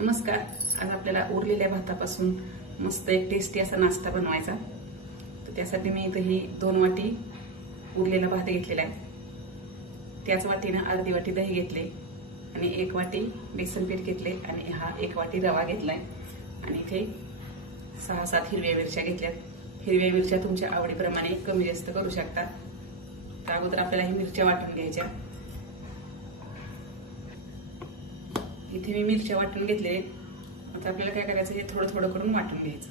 नमस्कार. आज आपल्याला उरलेल्या भातापासून मस्त एक टेस्टी असा नाश्ता बनवायचा. तर त्यासाठी मी इथे ही 2 वाटी उरलेला भात घेतलेला आहे. त्याच वाटीनं अर्धी वाटी दही घेतले आणि 1 वाटी बेसन पीठ घेतले आणि हा 1 वाटी रवा घेतलाय आणि इथे 6-7 हिरव्या मिरच्या घेतल्यात. हिरव्या मिरच्या तुमच्या आवडीप्रमाणे कमी जास्त करू शकता. तर अगोदर आपल्याला ही मिरच्या वाटून घ्यायच्या. इथे मी मिरच्या वाटून घेतले. आता आपल्याला काय करायचं, हे थोडं थोडं करून वाटून घ्यायचं.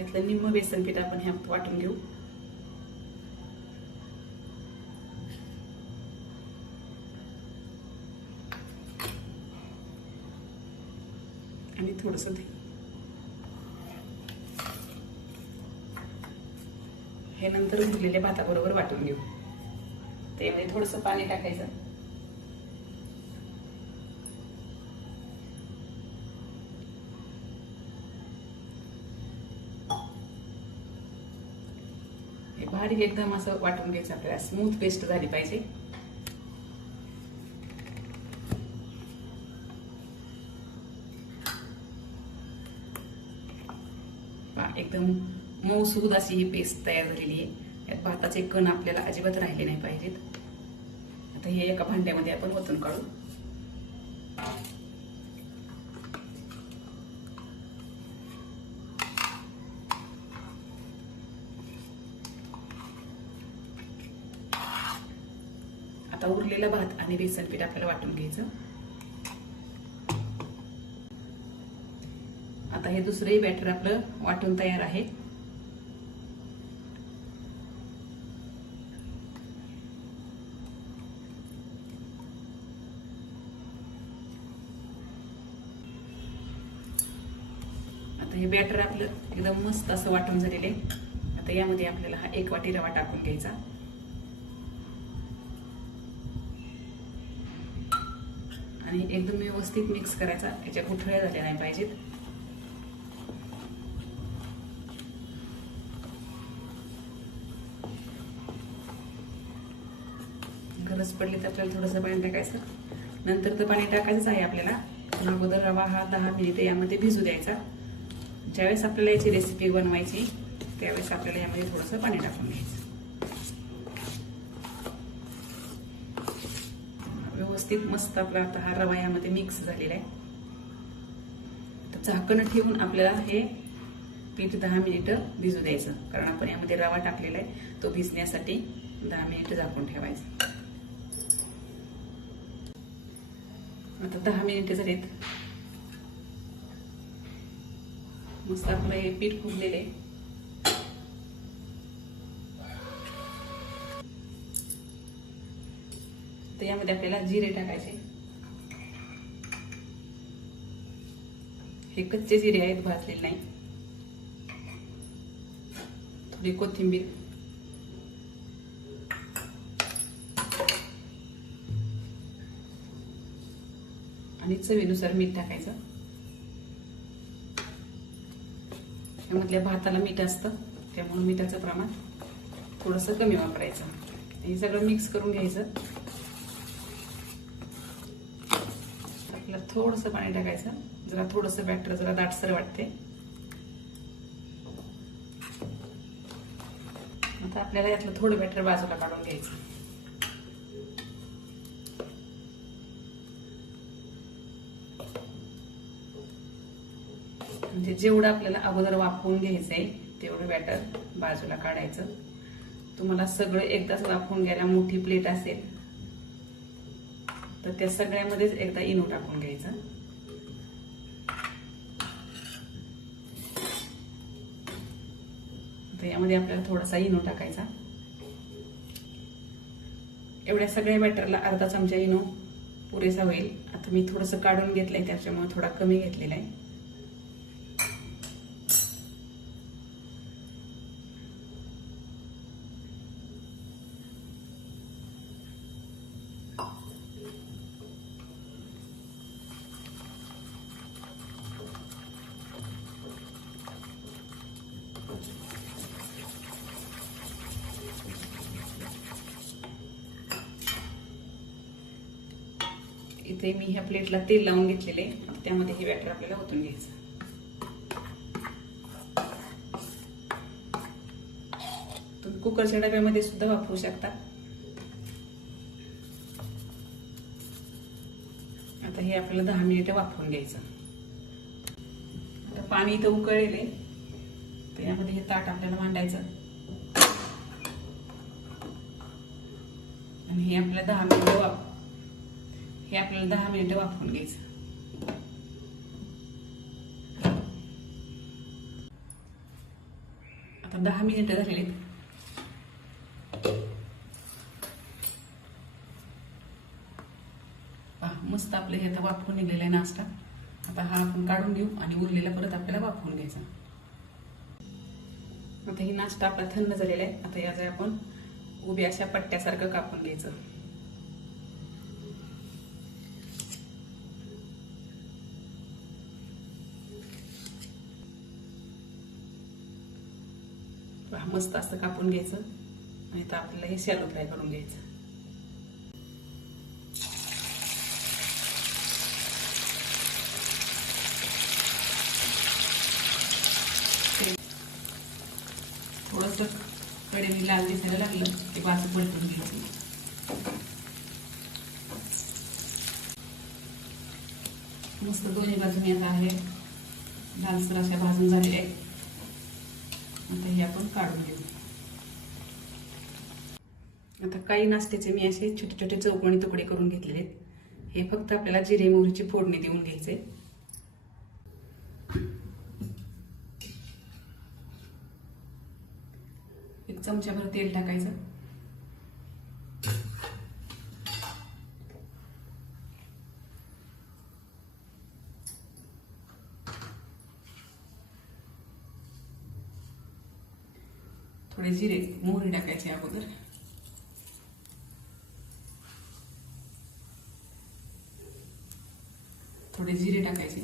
यातलं निम्म बेसन पीठ आपण ह्यात वाटून घेऊ. आणि थोडंसं दही. हे नंतर उरलेल्या भाताबरोबर वाटून घेऊ. त्यामध्ये थोडंसं पाणी टाकायचं. हे बारीक एकदम असं वाटून घ्यायचं. आपल्याला स्मूथ पेस्ट झाली पाहिजे. एकदम मऊसूद अशी ही पेस्ट तयार झालेली आहे. यात भाताचे कण आपल्याला अजिबात राहिले नाही पाहिजेत. आता हे एका भांड्यामध्ये आपण ओतून काढू. आता उरलेला भात आणि बेसन पीठ आपल्याला वाटून घ्यायचं. आता हे दुसरंही बॅटर आपलं वाटून तयार आहे. आता हे बॅटर आपलं एकदम मस्त असं वाटून झालेलं आहे. आता यामध्ये आपल्याला हा 1 वाटी रवा टाकून घ्यायचा आणि एकदम व्यवस्थित मिक्स करायचा. याच्या गुठळ्या झाल्या नाही पाहिजेत. गरज पडली तर आपल्याला थोडंसं पाणी टाकायचं. नंतर तर पाणी टाकायचंच आहे आपल्याला. अगोदर रवा हा 10 मिनिटे यामध्ये भिजू द्यायचा. ज्यावेळेस आपल्याला याची रेसिपी बनवायची त्यावेळेस आपल्याला यामध्ये थोडंसं पाणी टाकून घ्यायचं. व्यवस्थित मस्त आपला आता हा रवा यामध्ये मिक्स झालेला आहे. तर झाकण ठेवून आपल्याला हे पीठ 10 मिनिटं भिजू द्यायचं. कारण आपण यामध्ये रवा टाकलेला आहे, तो भिजण्यासाठी 10 मिनिटं झाकून ठेवायचं. आता 10 मिनिटं झालीत. मस्त आपलं हे पीठ फुगलेलं आहे. तर यामध्ये आपल्याला जिरे टाकायचे. हे कच्चे जिरे आहेत, भाजलेले नाही. थोडी कोथिंबीर आणि चवीनुसार मीठ टाकायचं. यामधल्या भाताला मीठ असतं त्यामुळे मिठाचं प्रमाण थोडंसं कमी वापरायचं. हे सगळं मिक्स करून घ्यायचं. आपल्याला थोडंसं पाणी टाकायचं. जरा थोडंसं बॅटर जरा दाटसर वाटते. आता आपल्याला यातलं थोडं बॅटर बाजूला काढून घ्यायचं. म्हणजे जेवढं आपल्याला अगोदर वाफवून घ्यायचंय तेवढं बॅटर बाजूला काढायचं. तुम्हाला सगळं एकदाच वाफवून घ्यायला मोठी प्लेट असेल तर त्या सगळ्यामध्येच एकदा इनो टाकून घ्यायचं. तर यामध्ये आपल्याला थोडासा इनो टाकायचा. एवढ्या सगळ्या बॅटरला अर्धा चमचा इनो पुरेसा होईल. आता मी थोडंसं काढून घेतलंय त्याच्यामुळे थोडा कमी घेतलेला आहे. इथे मी ह्या प्लेटला तेल लावून घेतलेले, त्यामध्ये हे बॅटर आपल्याला ओतून घ्यायचं. तुम्ही कुकरच्या डब्यामध्ये सुद्धा वापरू शकता. आता हे आपल्याला 10 मिनिटं वाफवून घ्यायचं. आता पाणी इथं उकळलेले, तर यामध्ये हे ताट आपल्याला मांडायचं आणि हे आपल्याला 10 मिनिटं वाफवून घ्यायचं. आता 10 मिनिटं झालेली. मस्त आपलं हे आता वाफवून निघलेला आहे नाश्ता. आता हा आपण काढून घेऊ आणि उरलेला परत आपल्याला वाफवून घ्यायचा. आता ही नाश्ता आपला थंड झालेला आहे. आता याचा आपण उभ्या अशा पट्ट्यासारखं कापून घ्यायचं. मस्त असं कापून घ्यायचं आणि आता आपल्याला हे शॅलो फ्राय करून घ्यायचं. थोडंसं कडेने लाल दिसायला लागलं की बाजू पलटून घ्यायची. मस्त दोन्ही बाजूने आता आहे लालसर अशा भाजून झालेले आहे. आता हे आपण काढून घेऊ. आता काही नाश्त्याचे मी असे छोटे छोटे चौकोनी तुकडे करून घेतलेले आहेत. हे फक्त आपल्याला जिरे मोहरीची फोडणी देऊन घ्यायचे. एक चमच्याभर तेल टाकायचं. थोडे जिरे मोहरी टाकायचे अगोदर. थोडे जिरे टाकायचे.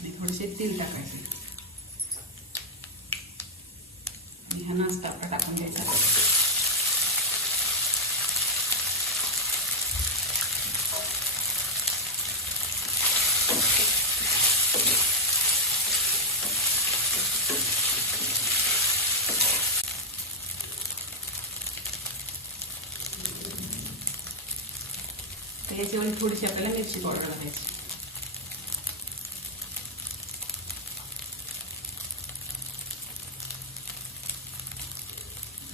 आणि थोडेसे तेल टाकायचे आणि हा नाश्ता आपला टाकून द्यायचा. याच्यामध्ये थोडीशी आपल्याला मिरची पावडर टाकायची.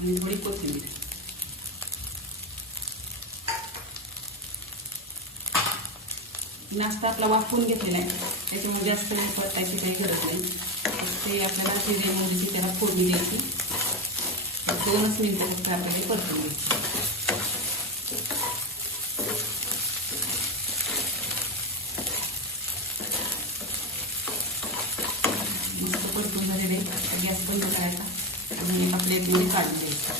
आणि थोडी कोथिंबीर. नाश्ता आपला वाफवून घेतलेला आहे, त्याच्यामुळे जास्त परतायची काही गरज नाही. ते आपल्याला जिरे मोहरीची त्याला फोडणी द्यायची. 2च मिनिटं फक्त आपल्याला परतून घ्यायची. मस्त परतून झालेले गॅस बंद करायचा आणि एका प्लेटमध्ये काढून द्यायचा.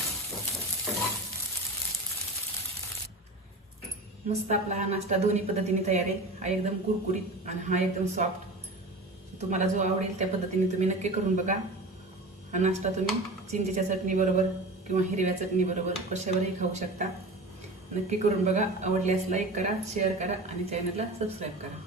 मस्त आपला हा नाश्ता दोन्ही पद्धतीने तयार आहे. हा एकदम कुरकुरीत आणि हा एकदम सॉफ्ट. तुम्हाला जो आवडेल त्या पद्धतीने तुम्ही नक्की करून बघा. हा नाश्ता तुम्ही चिंचेच्या चटणी बरोबर किंवा हिरव्या चटणी बरोबर कशावरही खाऊ शकता. नक्की करून बघा. आवडल्यास लाईक करा, शेअर करा आणि चॅनलला सबस्क्राईब करा.